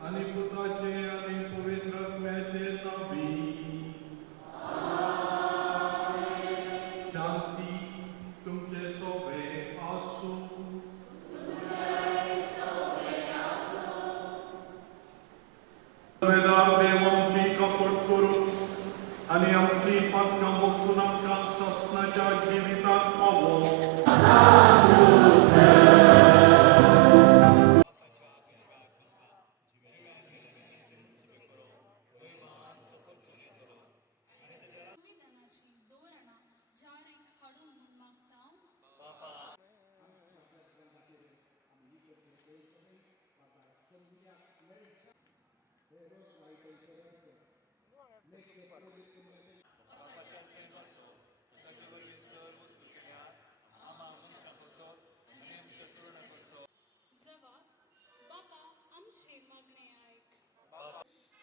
आणि पुत्राचे बाबाच्या सेवा असो उदकाचे वरवीं आनी आमच्या चोरणाक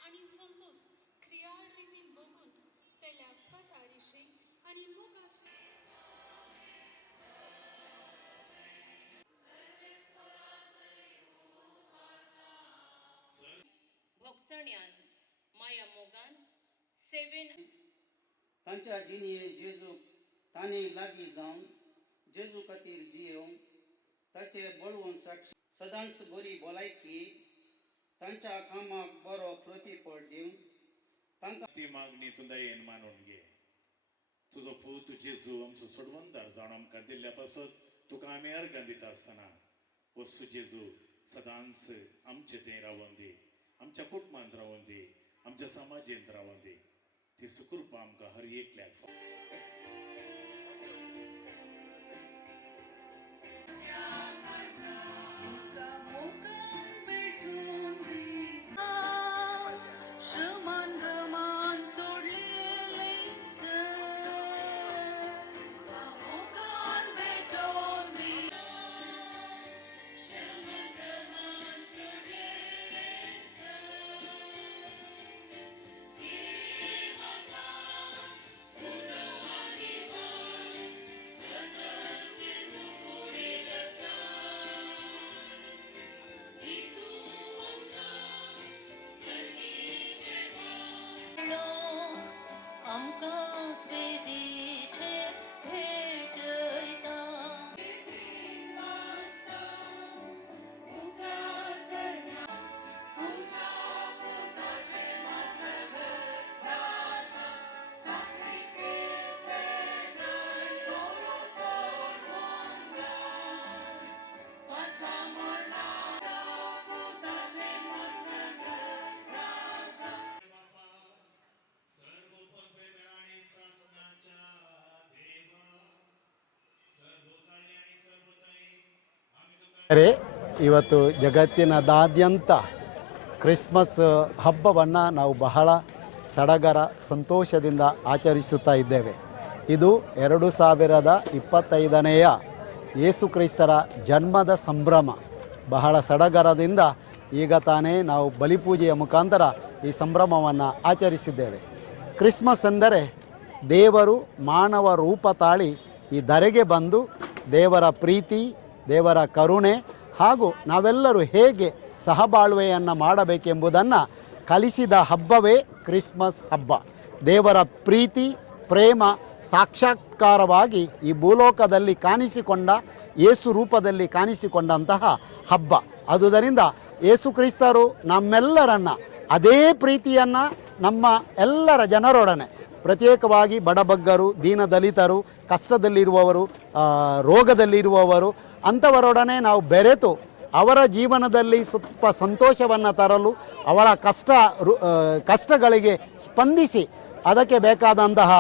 आणि संतोष क्रियाळ रितीन बघून पेल्या प्रसारिशी आणि मुगाशी भोगसण्यान माया मोगान सेवेन तांच्या जिणेये जेजू तांणी लागीं जावन जेजू खातीर जियोंक ताचे बळवून साक्षी सदांच बरी भलायकी तांच्या कामाक बरो प्रतिफळ दिवंक तांकां ती मागणी तूं दयेन मानून घे तुजो पूत जेजू आमचो सोडवंदार जावन आमकां दिल्ल्या पासत तुका आमी अर्गां दिता आसतना वस्तू जेजू सदांच आमचे थंय रावून दी आमच्या दी विविध समाज यंत्रामध्ये ते सुखरूप आमकां हर एक प्लॅटफॉर्म ಅಂದರೆ ಇವತ್ತು ಜಗತ್ತಿನದಾದ್ಯಂತ ಕ್ರಿಸ್ಮಸ್ ಹಬ್ಬವನ್ನು ನಾವು ಬಹಳ ಸಡಗರ ಸಂತೋಷದಿಂದ ಆಚರಿಸುತ್ತಾ ಇದ್ದೇವೆ. ಇದು ಎರಡು ಸಾವಿರದ ಇಪ್ಪತ್ತೈದನೆಯ ಯೇಸು ಕ್ರಿಸ್ತರ ಜನ್ಮದ ಸಂಭ್ರಮ. ಬಹಳ ಸಡಗರದಿಂದ ಈಗ ತಾನೇ ನಾವು ಬಲಿಪೂಜೆಯ ಮುಖಾಂತರ ಈ ಸಂಭ್ರಮವನ್ನು ಆಚರಿಸಿದ್ದೇವೆ. ಕ್ರಿಸ್ಮಸ್ ಎಂದರೆ ದೇವರು ಮಾನವ ರೂಪ ತಾಳಿ ಈ ಧರೆಗೆ ಬಂದು ದೇವರ ಪ್ರೀತಿ ದೇವರ ಕರುಣೆ ಹಾಗೂ ನಾವೆಲ್ಲರೂ ಹೇಗೆ ಸಹಬಾಳ್ವೆಯನ್ನು ಮಾಡಬೇಕೆಂಬುದನ್ನು ಕಲಿಸಿದ ಹಬ್ಬವೇ ಕ್ರಿಸ್ಮಸ್ ಹಬ್ಬ. ದೇವರ ಪ್ರೀತಿ, ಪ್ರೇಮ, ಸಾಕ್ಷಾತ್ಕಾರವಾಗಿ ಈ ಭೂಲೋಕದಲ್ಲಿ ಕಾಣಿಸಿಕೊಂಡ, ಏಸು ರೂಪದಲ್ಲಿ ಕಾಣಿಸಿಕೊಂಡಂತಹ ಹಬ್ಬ. ಅದುದರಿಂದ ಏಸು ಕ್ರಿಸ್ತರು ನಮ್ಮೆಲ್ಲರನ್ನು ಅದೇ ಪ್ರೀತಿಯನ್ನು ನಮ್ಮ ಎಲ್ಲರ ಜನರೊಡನೆ ಪ್ರತ್ಯೇಕವಾಗಿ ಬಡಬಗ್ಗರು, ದೀನದಲಿತರು, ಕಷ್ಟದಲ್ಲಿರುವವರು ರೋಗದಲ್ಲಿರುವವರು, ಅಂಥವರೊಡನೆ ನಾವು ಬೆರೆತು ಅವರ ಜೀವನದಲ್ಲಿ ಸ್ವಲ್ಪ ಸಂತೋಷವನ್ನು ತರಲು ಅವರ ಕಷ್ಟ ಕಷ್ಟಗಳಿಗೆ ಸ್ಪಂದಿಸಿ ಅದಕ್ಕೆ ಬೇಕಾದಂತಹ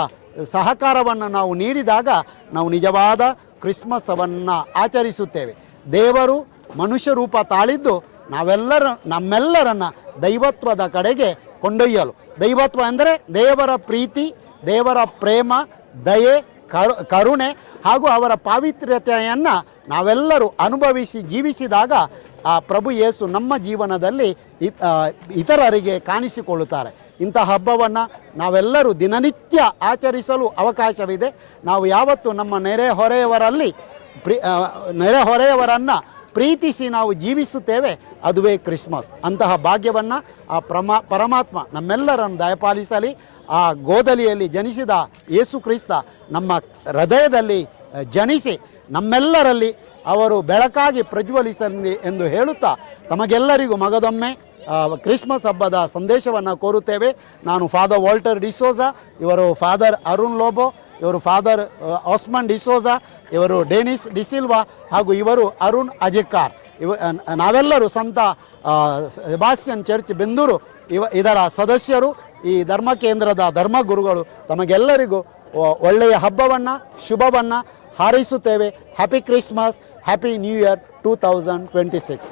ಸಹಕಾರವನ್ನು ನಾವು ನೀಡಿದಾಗ ನಾವು ನಿಜವಾದ ಕ್ರಿಸ್ಮಸ್ಸವನ್ನು ಆಚರಿಸುತ್ತೇವೆ. ದೇವರು ಮನುಷ್ಯ ರೂಪ ತಾಳಿದ್ದು ನಾವೆಲ್ಲರ, ನಮ್ಮೆಲ್ಲರನ್ನು ದೈವತ್ವದ ಕಡೆಗೆ ಕೊಂಡೊಯ್ಯಲು. ದೈವತ್ವ ಅಂದರೆ ದೇವರ ಪ್ರೀತಿ, ದೇವರ ಪ್ರೇಮ, ದಯೆ, ಕರು, ಕರುಣೆ ಹಾಗೂ ಅವರ ಪಾವಿತ್ರ್ಯತೆಯನ್ನು ನಾವೆಲ್ಲರೂ ಅನುಭವಿಸಿ ಜೀವಿಸಿದಾಗ ಆ ಪ್ರಭು ಯೇಸು ನಮ್ಮ ಜೀವನದಲ್ಲಿ ಇತರರಿಗೆ ಕಾಣಿಸಿಕೊಳ್ಳುತ್ತಾರೆ. ಇಂಥ ಹಬ್ಬವನ್ನು ನಾವೆಲ್ಲರೂ ದಿನನಿತ್ಯ ಆಚರಿಸಲು ಅವಕಾಶವಿದೆ. ನಾವು ಯಾವತ್ತು ನಮ್ಮ ನೆರೆಹೊರೆಯವರಲ್ಲಿ ಪ್ರಿ ನೆರೆಹೊರೆಯವರನ್ನು ಪ್ರೀತಿಸಿ ನಾವು ಜೀವಿಸುತ್ತೇವೆ, ಅದುವೇ ಕ್ರಿಸ್ಮಸ್. ಅಂತಹ ಭಾಗ್ಯವನ್ನು ಆ ಪ್ರಮಾ, ಪರಮಾತ್ಮ ನಮ್ಮೆಲ್ಲರನ್ನು ದಯಪಾಲಿಸಲಿ. ಆ ಗೋದಲಿಯಲ್ಲಿ ಜನಿಸಿದ ಯೇಸು ಕ್ರಿಸ್ತ ನಮ್ಮ ಹೃದಯದಲ್ಲಿ ಜನಿಸಿ ನಮ್ಮೆಲ್ಲರಲ್ಲಿ ಅವರು ಬೆಳಕಾಗಿ ಪ್ರಜ್ವಲಿಸಲಿ ಎಂದು ಹೇಳುತ್ತಾ ತಮಗೆಲ್ಲರಿಗೂ ಮಗದೊಮ್ಮೆ ಕ್ರಿಸ್ಮಸ್ ಹಬ್ಬದ ಸಂದೇಶವನ್ನು ಕೋರುತ್ತೇವೆ. ನಾನು ಫಾದರ್ ವಾಲ್ಟರ್ ಡಿಸೋಜಾ ಇವರು ಫಾದರ್ ಅರುಣ್ ಲೋಬೋ ಇವರು ಫಾದರ್ ಆಸ್ಮನ್ ಡಿಸೋಜಾ ಇವರು ಡೆನಿಸ್ ಡಿಸಿಲ್ವಾ ಹಾಗೂ ಇವರು ಅರುಣ್ ಅಜಿಕಾರ್. ಇವ ನಾವೆಲ್ಲರೂ ಸಂತ ಸೆಬಾಸ್ಟಿಯನ್ ಚರ್ಚ್ ಬೆಂದೂರು ಇವ, ಇದರ ಸದಸ್ಯರು. ಈ ಧರ್ಮ ಕೇಂದ್ರದ ಧರ್ಮಗುರುಗಳು ತಮಗೆಲ್ಲರಿಗೂ ಒಳ್ಳೆಯ ಹಬ್ಬವನ್ನು, ಶುಭವನ್ನು ಹಾರೈಸುತ್ತೇವೆ. Happy Christmas happy new year two thousand twenty six